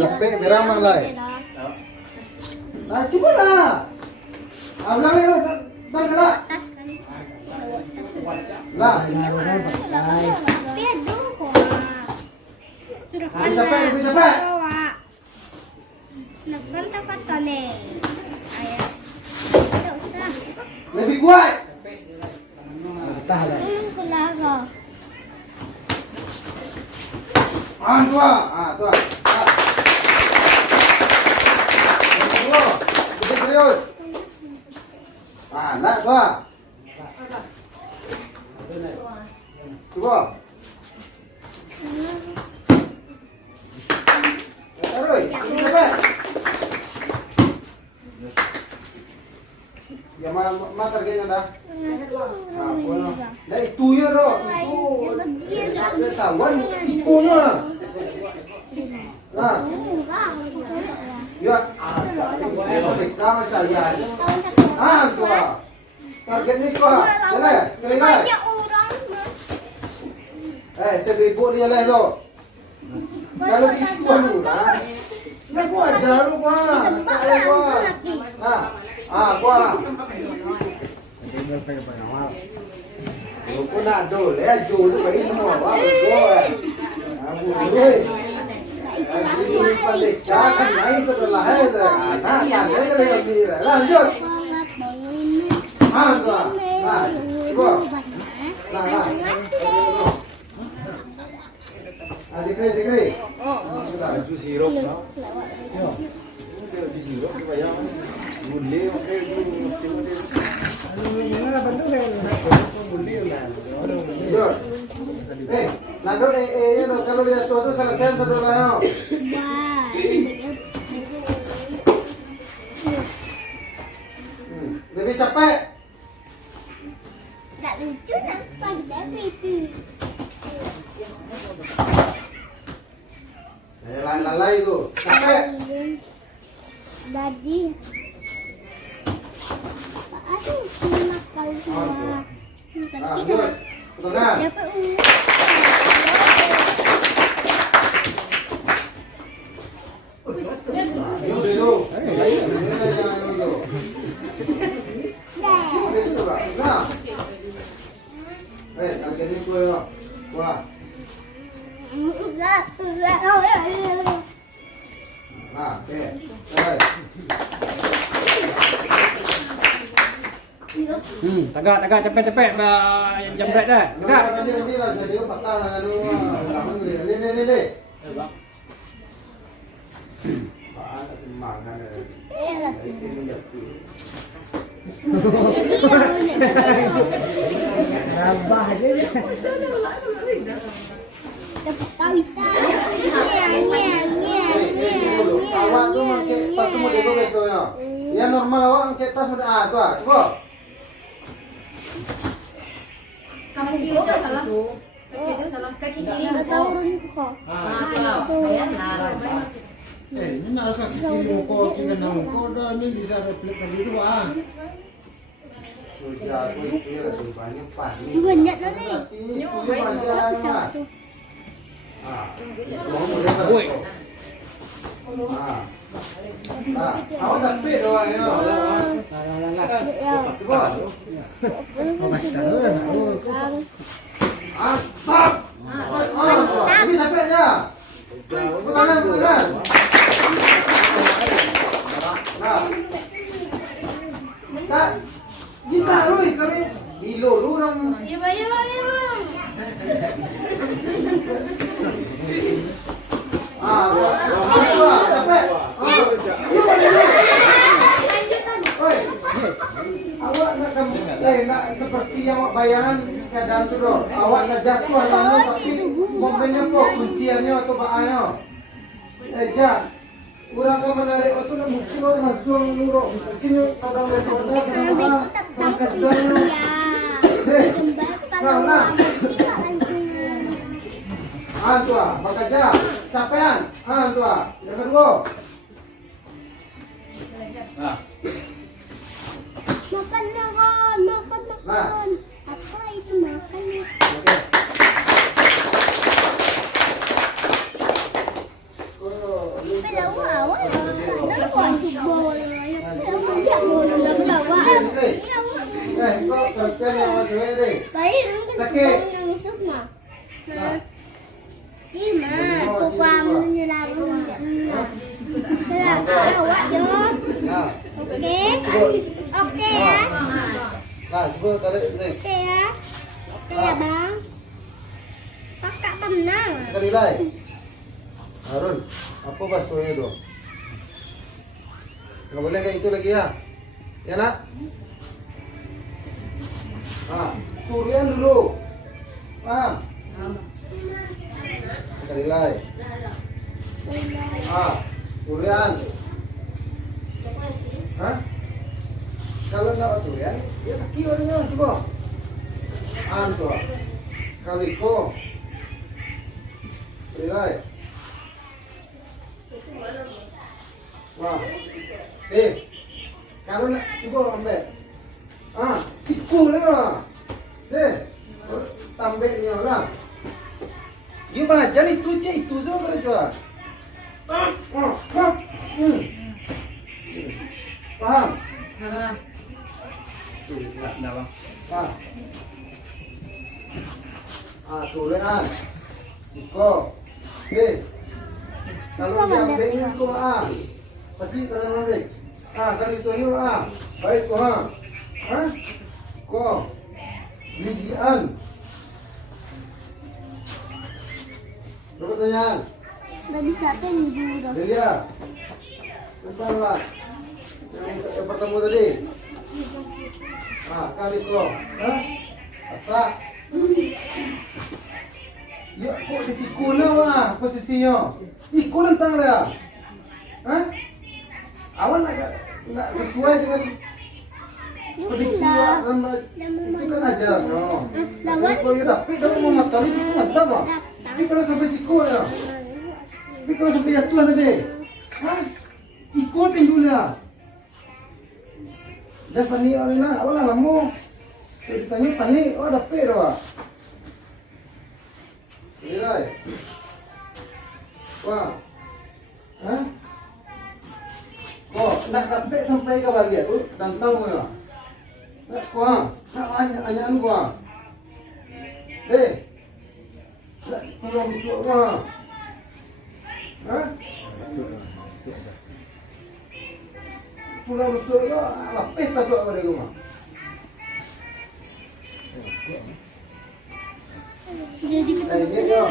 Dapat beramang lah. Nah, coba lah. Abang ni dah kena. Lah. Lebih cepat. Lebih kuat. Tahan lah. Tua. Tua. Serius. Nak tua. Coba. Taruh. Cepat. Ya mana targetnya dah? Nah, dah itu ya roh. Itu sawan itu nya. Nah. Ya, kita cari aja. Tua. Target ni tua. Jalan. Jalan. Coba ibu dia lah tu. Kalau itu dulu lah. Nak buat jarum kuah. Kuah. Aku nak dol, jol tu bagi semua. Kuah. Boleh. Ini balik jangan naik setelah itu. Nah, yang lagi lanjut. Tuah. Kuah. Zikri. Itu sirup tau. Itu sirup tu bayar. Boleh okey tu. Mana bentuk dia? Boleh lah. Lalu kalau dia tua tu selesai satu lah. Lebih cepat. Tak lucu nak pagi itu. Lalai tu. Capek. Badi. Aduh, makan semua. Lanjut. Tengah. Dapat dulu. Targetnya kuah. Kuah. Okey. Tagak cepet jam berat dah. Tagak. Ini lah jadi patah lah tu. Ni. Tak semangat. Rabah je. tak bisa. Awak tu pakai pas tu model tu besoknya. Yang normal awak pakai tas model tu ah. Coba. Kaki kiri salah. Kaki kiri salah. Kaki kiri Tahu ni kok. saya Ini nak rasa kiri kau kira nama kau dah ni bisa reflect tadi tu ah. Sudah aku kira banyak pas ni. Banyak tadi. Oi. Awak dah fit awak ya. Coba. Stop. Ini sampai je. Bukan. Nah. Tak. Kita Roy kare dilo orang. Ya bang. Dapat. Awak nak seperti yang awak bayangkan keadaan tu doh. Awak nak jatuh lalu tapi momennya kok kunciannya atau baannya. Jak. Kurang kau menarik waktu nak mungkin orang langsung nurut. Mungkin kadang mereka Tapi aku tak tahu tua, bekerja, capean, tua, yang kedua. Makan. Apa itu makan? lawa awak. Lawan tu bol. Dia bol lawa. Kau kerja yang macam ni. Baik, Sakit. yang esok mah. Ima, kuam menyelamu. Awak yo. Nah, Okey. Okey ya. nah, cuba tarik ni. Okey ya. Okey ya, Bang. Kakak tenang. Sekali lagi. Harun, apa basuhnya tu? Enggak boleh kayak itu lagi ya. Ya nak? Turian dulu. Paham? Sekali lagi. Turian. Hah? Kalau nak turian, ya sakit orangnya coba. Antu. Kaliko. Sekali lagi. Wah. Kalau nak cuba ambil. Tikul lah. Tambah ni orang. Gimana jadi tu cek itu semua kena jual. Paham? Dah bang. Tulisan. Iko. Kalau diambil ni tu pasti tangan ambil. Kalau itu ni baik tu Ko. Lidian. Berapa pertanyaan? Dah bisa tinju dah. Delia. Tentanglah. Yang pertama tadi. Kali ko. Asa. Ya, kok di siku lah posisinya. Iko tentang dia. Awan nak sesuai dengan prediksi awak itu kan ajar no. Lawan. Kalau you dapat dah mau mata ni siku mata bah. Tapi kalau sampai siku ya. Tapi kalau sampai jatuh tadi. Ikutin dulu ya. Dah panik orang nak, awak lah lama. Kalau ditanya panik, dapat dah. Nilai. Wah. Nak dapat sampai ke bahagia tu, tantang mo. Nak kuah, nak anyaan kuah. Nak pulang busuk kuah. Pulang busuk kuah, lapis tasuk pada rumah. Jadi Ini yo,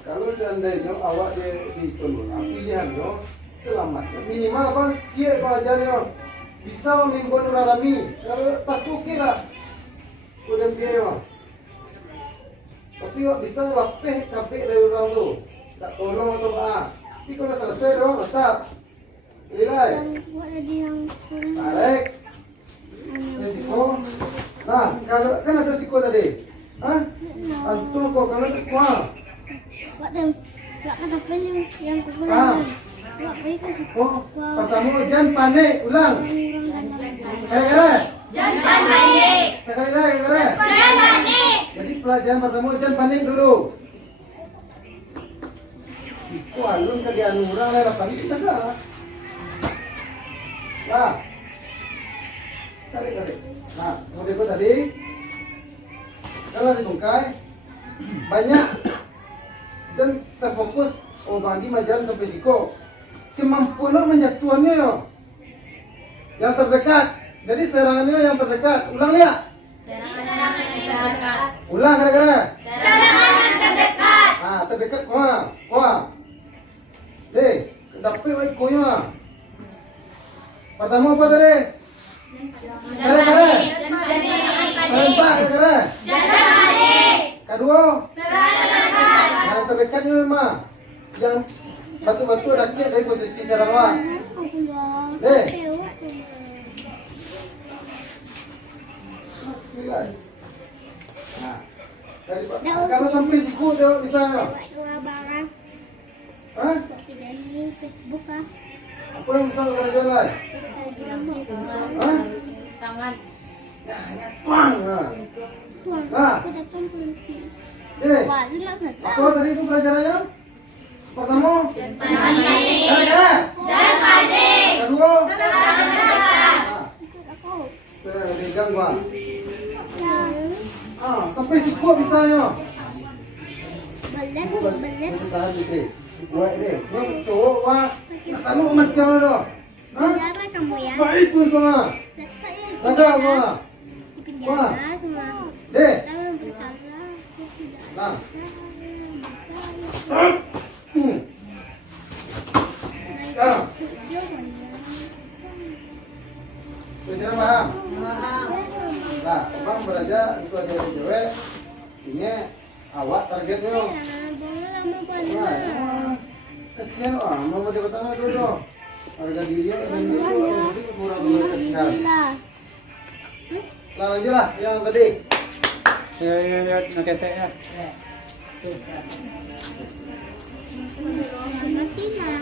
kalau seandainya awak ditolong, pilihannya selamat. Minimal apa? Cik ajarnya bisa memimpin rami. Kalau pas okey lah. Udah dia. Tapi awak bisa lapeh kapek dari orang tu. Tak tolong atau apa. Tapi kalau selesai dah, tetap. Nilai. buat lagi yang Tarik. Siko. Nah, kalau kan ada siko tadi. Antu kok kalau kuah. buat dem. Buat kata film yang kekurangan. Buat baik kan sih. Pertama jangan panik, ulang. Kira-kira. Jangan panik. Sekali lagi, kira-kira. Jangan panik. Jadi pelajaran pertama jangan panik dulu. Iko alun ke dia nurang lah tapi kita dah. Nah. Tarik. Nah, kemudian tadi kalau ditungkai banyak dan terfokus bagi majalah sampai siko. Kemampuan menjatuhannya yo. Yang terdekat. Jadi serangannya yang terdekat. Ulang lihat. Serangan terdekat. Ulang kira-kira. Serangan terdekat. Terdekat kuah. Dapat baik kuahnya. Pertama apa tadi? Kira-kira. Perempat kira-kira. Jangan panik. Kedua. Serangan terdekat. Yang terdekatnya memang. Yang batu-batu rakyat dari posisi serangan. Kalau sampai siku dia bisa nggak? Facebook ah. Apa yang bisa kerja lain? Tangan. Tuang. Tuang, aku datang polisi. Eh, Wah, lu nak apa tadi itu pelajarannya? Pertama? Gara-gara? Kedua? Pegang gua. Tapi sikup misalnya. Belet. Tahan dikit. Buat deh. Ini cowok wah. Tak tahu macam mana. Hah? Penjara kamu ya. Baik pun semua. Dadah gua. Di penjara semua. Deh. Kamu bersalah. Nah. Bisa paham? Nah, abang belajar itu aja dari cewek. Ini awak targetnya. Nah, kesian mau di pertama dulu. Harga diri dan itu kurang kesian. Lah lanjut lah yang tadi. Ya, nanti ya. Mati lah.